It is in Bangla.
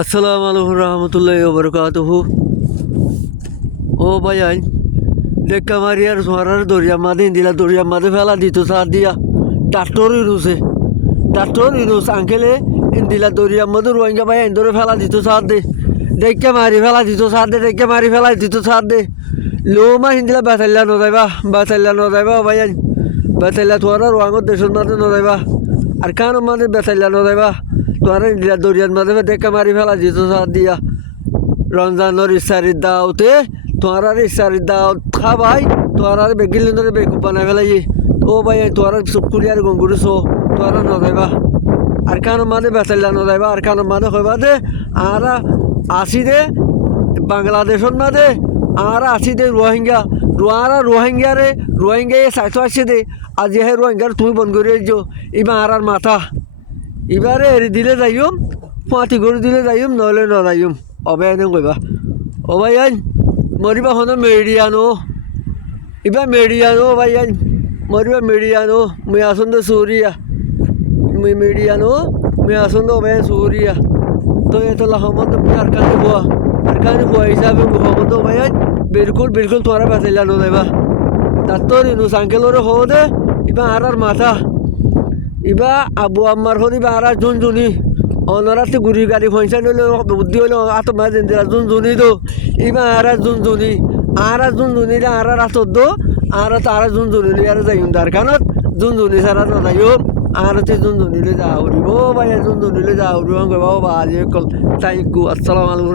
আসসালামু আলাইকুম রহমতুল্লাহি ওবরকাতুহু। ও ভাই আইন দেখা মারি আর সোয়ারার দরিয়া মাদে দিলা দরিয়া মাদে ফেলা দিত সার দিয়া ডাক্তর ইনুস আঙ্কেলে দিলা দরিয়া মধ্যে রোহিঙ্গা ভাই আইন ধরে ফেলা দিত সার দে দেখে মারি ফেলা দিত সার দে দেখে মারি ফেলা দিত সার দে লোমা হিন্দিলা বেতাল্লা নদাইবা ভাই আইন বেতাল্লা তোরা রোয়াঙ্গর দেশের মাঝে নদাইবা আর কান মাঝে বেতাল্লা নদাইবা তোরা দিলা দরিয়ার মাঝে দেখে মারি ফেলা দিত সার দিয়া রমজানের ইফতারির দাওতে তোরা ইফতারির দাওত খাবাই তোরা বেগিল ধরে বেকুব বানাই ফেলাই ও ভাই তোরা চুপকুরি আর গঙ্গুরি শো তোরা নদাইবা আর কানো মাঝে বেতাল্লা নদাইবা আর কানো মাঝে হইবা দে আর আসি দে বাংলাদেশের মাঝে আর আসি দে রোহিঙ্গা চাইতো আসছে দে আজি হে রোহিঙ্গার তুমি বন্ধ করে যো এবার আর মাথা এবারে এরি দিলে যাইম পাঁতি করে দিলে যাইম নহলে নযাইম অবে এনে কইবা ও ভাই আইন মরিবা হনো মেডিয়ানো এবার মেডিয়ানো ভাই আইন মরিবা মেডিয়ানো মুই আসুন তো সুরিয়া মেডিয়ানো মুই আসুন তো ভাই সুরিয়া তো এত লাহমত মুই আর কানে বুয়া হিসাবে মোহাম্মদ ভাই আইন বিলকুল তোরা বাঁচাইলা নো যাইবা তার তো রিনুস আঙ্কেলরে হো দে এবার আর মাথা এবার আবু আম্মার হল এবার আর জুনজুনি অনরাতে গুড়ি গাড়ি পয়সা নিলে বুদ্ধি হইলো আত্মা দিলা জুনজুনি তো এবার আর জুনজুনি আর রাতত দো আর তারা জুনজুনি আর যাইম তার কানত জুনজুনি ছাড়া নযাইম আর জুনজুনিলে যা উড়িব ভাই জুনজুনিলে যা উড়িব বাবা আজ কল তাই আসসালামু আলাইকুম।